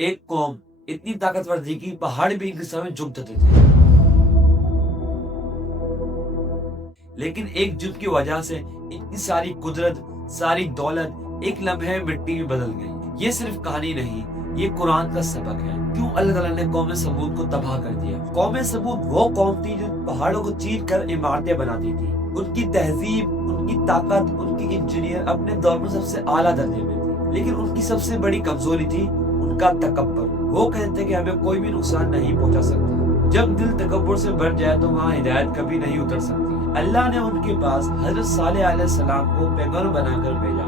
ایک قوم اتنی طاقتور تھی کہ پہاڑ بھی ان کے سامنے جھک جاتے تھے، لیکن ایک جھک کی وجہ سے اتنی ساری قدرت، ساری دولت ایک لمحے مٹی میں بدل گئی۔ یہ صرف کہانی نہیں، یہ قرآن کا سبق ہے۔ کیوں اللہ تعالیٰ نے قوم سمود کو تباہ کر دیا؟ قوم سمود وہ قوم تھی جو پہاڑوں کو چیر کر عمارتیں بناتی تھی۔ ان کی تہذیب، ان کی طاقت، ان کی انجینئر اپنے دور میں سب سے اعلیٰ درجے میں تھی، لیکن ان کی سب سے بڑی کمزوری تھی ان کا تکبر۔ وہ کہتے تھے کہ ہمیں کوئی بھی نقصان نہیں پہنچا سکتا۔ جب دل تکبر سے بھر جائے تو وہاں ہدایت کبھی نہیں اتر سکتی۔ اللہ نے ان کے پاس حضرت صالح علیہ السلام کو پیغمبر بنا کر بھیجا۔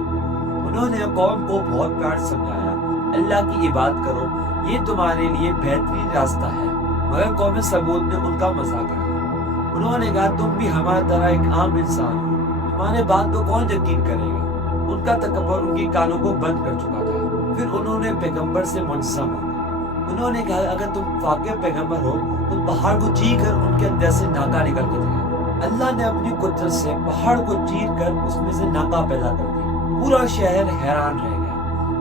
انہوں نے قوم کو بہت پیار سے سمجھایا، اللہ کی عبادت کرو، یہ تمہارے لیے بہترین راستہ ہے۔ مگر قوم سمود نے ان کا مذاق اڑایا۔ انہوں نے کہا تم بھی ہماری طرح ایک عام انسان ہو، تمہارے بات کو کون یقین کرے گا؟ ان کا تکبر ان کی کانوں کو بند کر چکا تھا۔ پھر انہوں نے پیغمبر سے معجزہ مانگا۔ انہوں نے کہا اگر تم واقعی پیغمبر ہو تو پہاڑ کو چیر کر ان کے اندر سے ناکا نکل کے دکھاؤ۔ اللہ نے اپنی قدرت سے پہاڑ کو چیر کر اس میں سے ناکا پیدا کر دی۔ پورا شہر حیران رہ گیا۔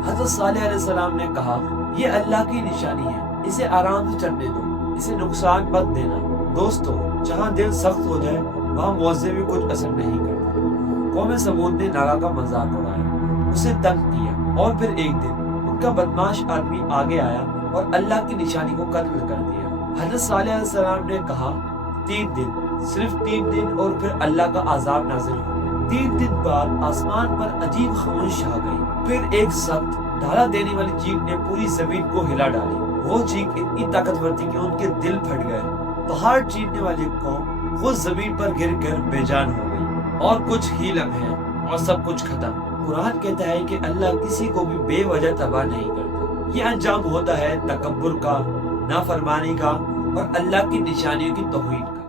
حضرت صالح علیہ السلام نے کہا یہ اللہ کی نشانی ہے، اسے آرام سے چڑھنے دو، اسے نقصان مت دینا۔ دوستو، جہاں دل سخت ہو جائے وہاں معجزے بھی کچھ اثر نہیں کرتے۔ قوم سمود نے ناکا کا مذاق اڑایا، اسے تنگ کیا، اور پھر ایک دن ان کا بدماش آدمی آگے آیا اور اللہ کی نشانی کو قتل کر دیا۔ حضرت صالح علیہ السلام نے کہا 3 دن، صرف 3 دن، اور پھر اللہ کا عذاب نازل ہو گیا۔ 3 دن بعد آسمان پر عجیب خاموشی چھا گئی۔ پھر ایک سخت ڈھالا دینے والی چیخ نے پوری زمین کو ہلا ڈالی۔ وہ چیخ اتنی طاقتور تھی کہ ان کے دل پھٹ گئے۔ پہاڑ چیرنے والی قوم خود زمین پر گر کر بے جان ہو گئی، اور کچھ ہی لمحے اور سب کچھ ختم۔ قرآن کہتا ہے کہ اللہ کسی کو بھی بے وجہ تباہ نہیں کرتا۔ یہ انجام ہوتا ہے تکبر کا، نافرمانی کا، اور اللہ کی نشانیوں کی توہین کا۔